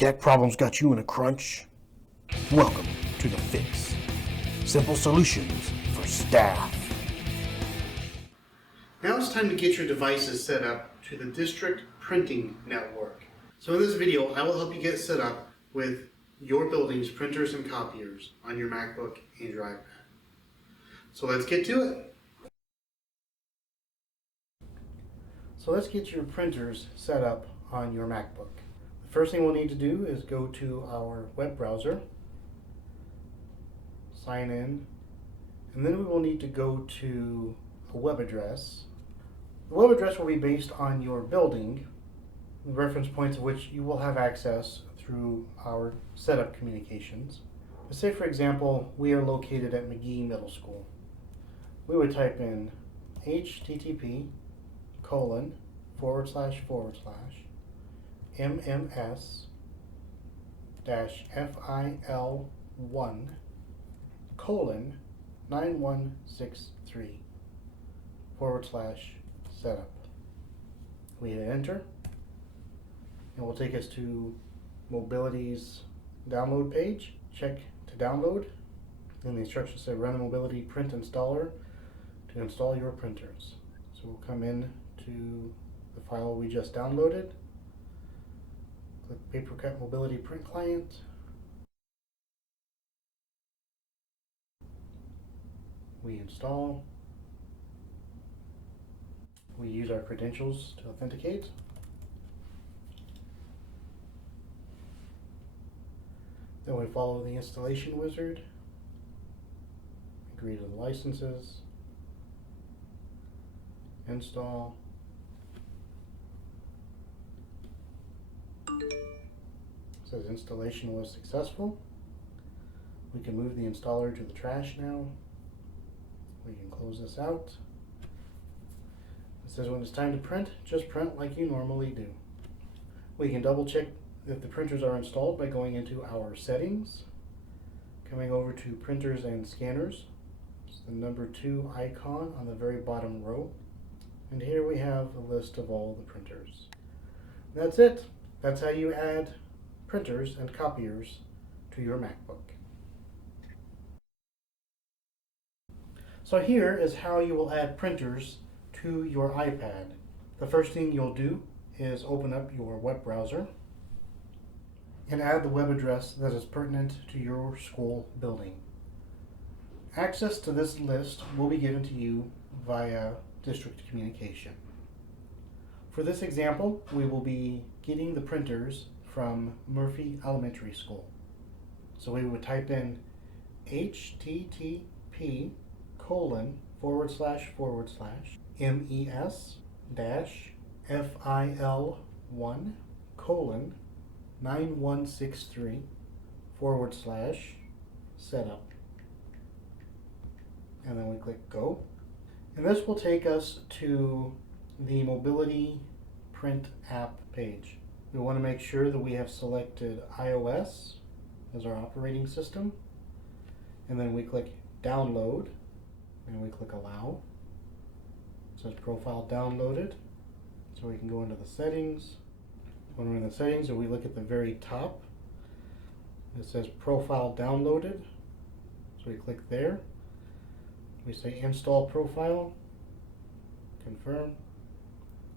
Tech problems got you in a crunch? Welcome to The Fix. Simple solutions for staff. Now it's time to get your devices set up to the district printing network. So in this video, I will help you get set up with your building's printers and copiers on your MacBook and your iPad. So let's get to it. So let's get your printers set up on your MacBook. The first thing we'll need to do is go to our web browser, sign in, and then we will need to go to a web address. The web address will be based on your building, the reference points of which you will have access through our setup communications. But say for example, we are located at McGee Middle School. We would type in http://fil1-9163/setup. We hit enter, and will take us to Mobility's download page. Check to download. Then the instructions say run a Mobility print installer to install your printers. So we'll come in to the file we just downloaded. Click PaperCut Mobility Print Client. We install. We use our credentials to authenticate. Then we follow the installation wizard. Agree to the licenses. Install. It says installation was successful. We can move the installer to the trash now. We can close this out. It says when it's time to print, just print like you normally do. We can double check if the printers are installed by going into our settings, coming over to printers and scanners. It's the number 2 icon on the very bottom row. And here we have a list of all the printers. That's it. That's how you add printers and copiers to your MacBook. So here is how you will add printers to your iPad. The first thing you'll do is open up your web browser and add the web address that is pertinent to your school building. Access to this list will be given to you via district communication. For this example, we will be getting the printers from Murphy Elementary School. So we would type in http://mes-fil1-9163/setup. And then we click go. And this will take us to the Mobility Print app page. We want to make sure that we have selected iOS as our operating system. And then we click download and we click allow. It says profile downloaded. So we can go into the settings. When we're in the settings and we look at the very top, it says profile downloaded. So we click there. We say install profile, confirm.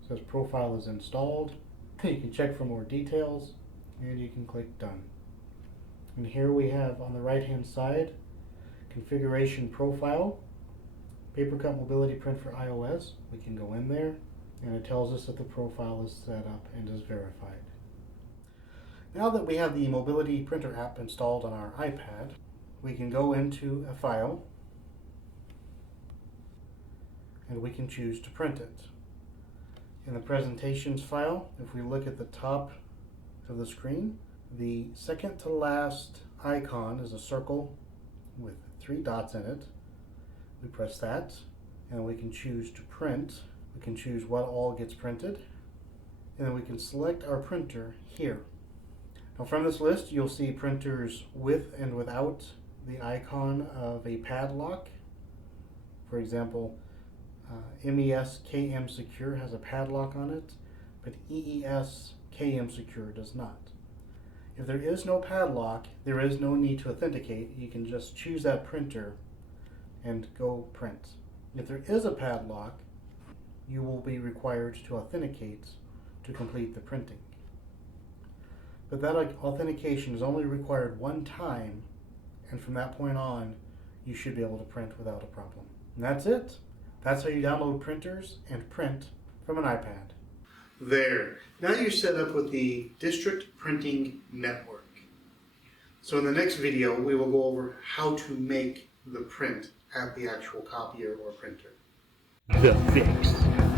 It says profile is installed. You can check for more details and you can click done. And here we have on the right hand side, configuration profile, PaperCut Mobility Print for iOS. We can go in there and it tells us that the profile is set up and is verified. Now that we have the Mobility Printer app installed on our iPad, we can go into a file and we can choose to print it. In the presentations file, if we look at the top of the screen, the second to last icon is a circle with 3 dots in it. We press that and we can choose to print. We can choose what all gets printed, and then we can select our printer here. Now from this list you'll see printers with and without the icon of a padlock. For example, MES KM Secure has a padlock on it, but EES KM Secure does not. If there is no padlock, there is no need to authenticate. You can just choose that printer and go print. If there is a padlock, you will be required to authenticate to complete the printing. But that authentication is only required one time, and from that point on, you should be able to print without a problem. And that's it. That's how you download printers and print from an iPad. There. Now you're set up with the District Printing Network. So in the next video, we will go over how to make the print at the actual copier or printer. The Fix.